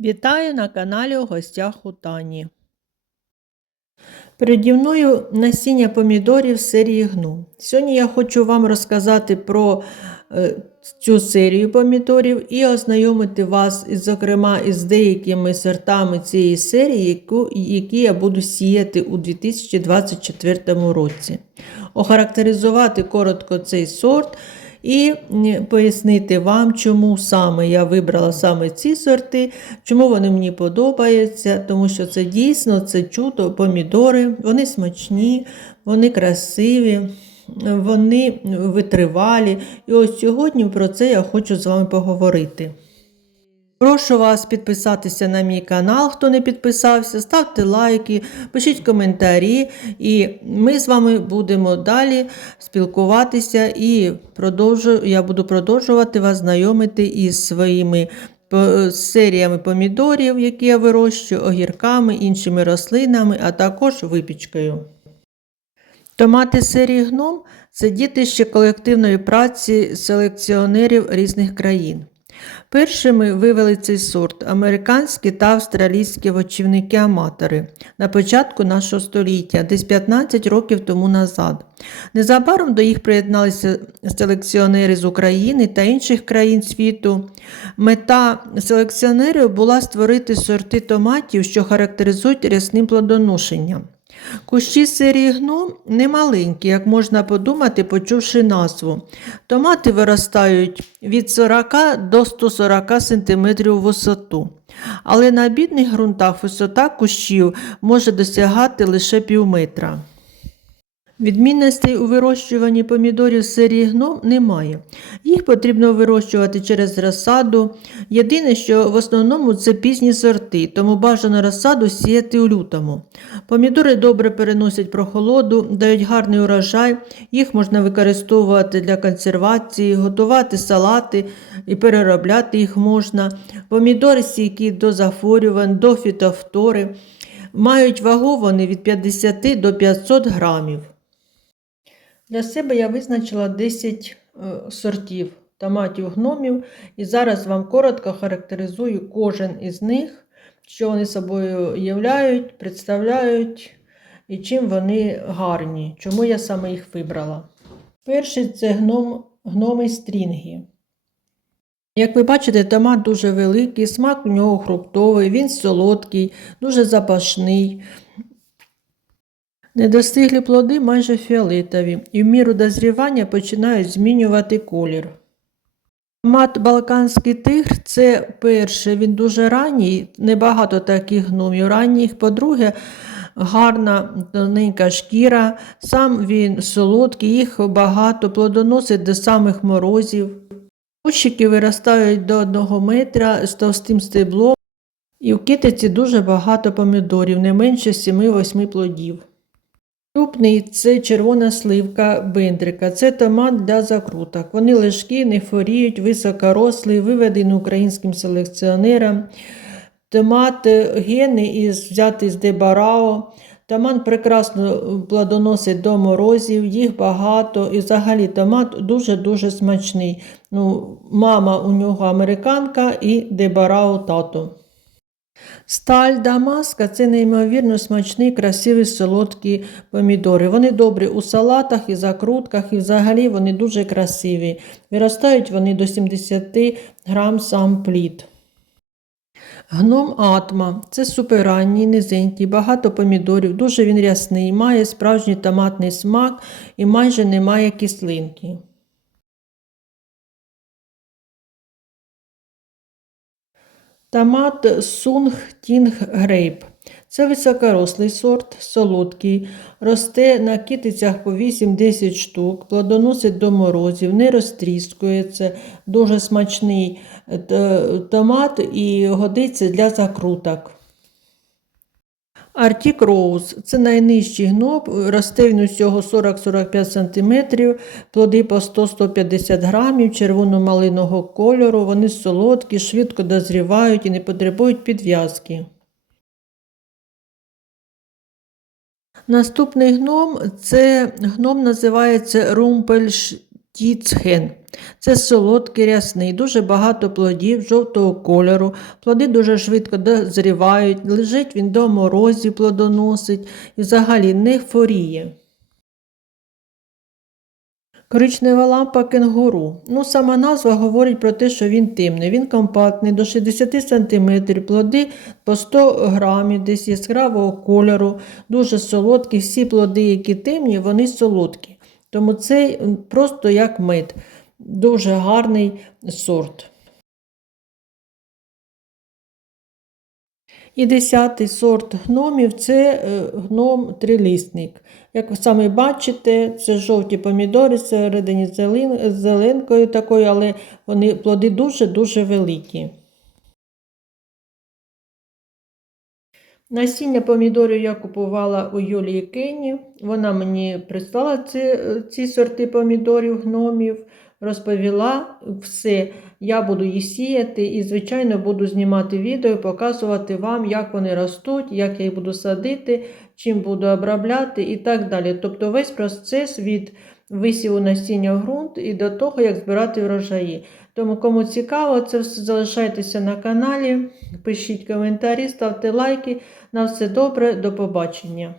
Вітаю на каналі у гостях у Тані. Переді мною насіння помідорів серії гну. Сьогодні я хочу вам розказати про е, цю серію помідорів і ознайомити вас, зокрема, із деякими сортами цієї серії, які я буду сіяти у 2024 році. Охарактеризувати коротко цей сорт. І пояснити вам, чому саме я вибрала саме ці сорти, чому вони мені подобаються, тому що це дійсно це чудо помідори, вони смачні, вони красиві, вони витривалі. І ось сьогодні про це я хочу з вами поговорити. Прошу вас підписатися на мій канал, хто не підписався, ставте лайки, пишіть коментарі, і ми з вами будемо далі спілкуватися і продовжу, я буду продовжувати вас знайомити із своїми серіями помідорів, які я вирощую, огірками, іншими рослинами, а також випічкою. Томати серії гном це дітище колективної праці селекціонерів різних країн. Першими вивели цей сорт американські та австралійські вочівники-аматори на початку нашого століття, десь 15 років тому назад. Незабаром до їх приєдналися селекціонери з України та інших країн світу. Мета селекціонерів була створити сорти томатів, що характеризують рясним плодоношенням. Кущі сирі гну не маленькі, як можна подумати, почувши назву. Томати виростають від 40 до 140 см висоту. Але на бідних ґрунтах висота кущів може досягати лише півметра. Відмінностей у вирощуванні помідорів серії гном немає. Їх потрібно вирощувати через розсаду. Єдине, що в основному це пізні сорти, тому бажано розсаду сіяти у лютому. Помідори добре переносять прохолоду, дають гарний урожай, їх можна використовувати для консервації, готувати салати і переробляти їх можна. Помідори стійкі до захворювань, до фітофтори. Мають вагу вони від 50 до 500 грамів. Для себе я визначила 10 е, сортів томатів гномів, і зараз вам коротко характеризую кожен із них, що вони собою являють, представляють і чим вони гарні, чому я саме їх вибрала. Перший це гном, гноми стрінгі. Як ви бачите, томат дуже великий, смак у нього фруктовий, він солодкий, дуже запашний. Недостиглі плоди майже фіолетові і в міру дозрівання починають змінювати колір. Томат Балканський тигр це перше, він дуже ранній, небагато таких гномів ранніх. По-друге, гарна тоненька шкіра, сам він солодкий, їх багато, плодоносить до самих морозів. Кущики виростають до 1 метра з товстим стеблом, і в китиці дуже багато помідорів, не менше 7-8 плодів. Наступний це червона сливка бендрика. Це томат для закруток. Вони лежкі, не хворіють, високорослий, виведений українським селекціонером. Томат е, гени із, взятий з Дебарао. Томат прекрасно плодоносить до морозів, їх багато. І взагалі томат дуже-дуже смачний. Ну, мама у нього американка і Дебарао тато. Сталь дамаска це неймовірно смачні, красиві, солодкі помідори. Вони добрі у салатах і закрутках, і взагалі вони дуже красиві. Виростають вони до 70 грам сам плід. Гном атма це суперранній, низенький, багато помідорів, дуже він рясний, має справжній томатний смак і майже немає кислинки. Томат Сунг Тінг Грейп. Це високорослий сорт, солодкий, росте на китицях по 8-10 штук, плодоносить до морозів, не розтріскується, дуже смачний е, томат і годиться для закруток. Артік Роуз це найнижчий гноб, росте він усього 40-45 см, плоди по 100-150 грамів, червоно-малиного кольору, вони солодкі, швидко дозрівають і не потребують підв'язки. Наступний гном це гном називається Румпельш Тіцхен. Це солодкий рясний, дуже багато плодів жовтого кольору. Плоди дуже швидко дозрівають, лежить він до морозів, плодоносить і взагалі не хворіє. Коричнева лампа кенгуру. Ну, сама назва говорить про те, що він темний. Він компактний, до 60 см, плоди по 100 грамів, десь яскравого кольору, дуже солодкі. Всі плоди, які темні, вони солодкі. Тому це просто як мед. Дуже гарний сорт. І десятий сорт гномів це е, гном трилісник. Як ви самі бачите, це жовті помідори, з зеленкою такою, але вони плоди дуже-дуже великі. Насіння помідорів я купувала у Юлії Кені. Вона мені прислала ці, ці сорти помідорів, гномів, розповіла все. Я буду їх сіяти і, звичайно, буду знімати відео, показувати вам, як вони ростуть, як я їх буду садити, чим буду обробляти і так далі. Тобто весь процес від висіву насіння в ґрунт і до того, як збирати врожаї. Тому, кому цікаво, це все залишайтеся на каналі, пишіть коментарі, ставте лайки. На все добре, до побачення.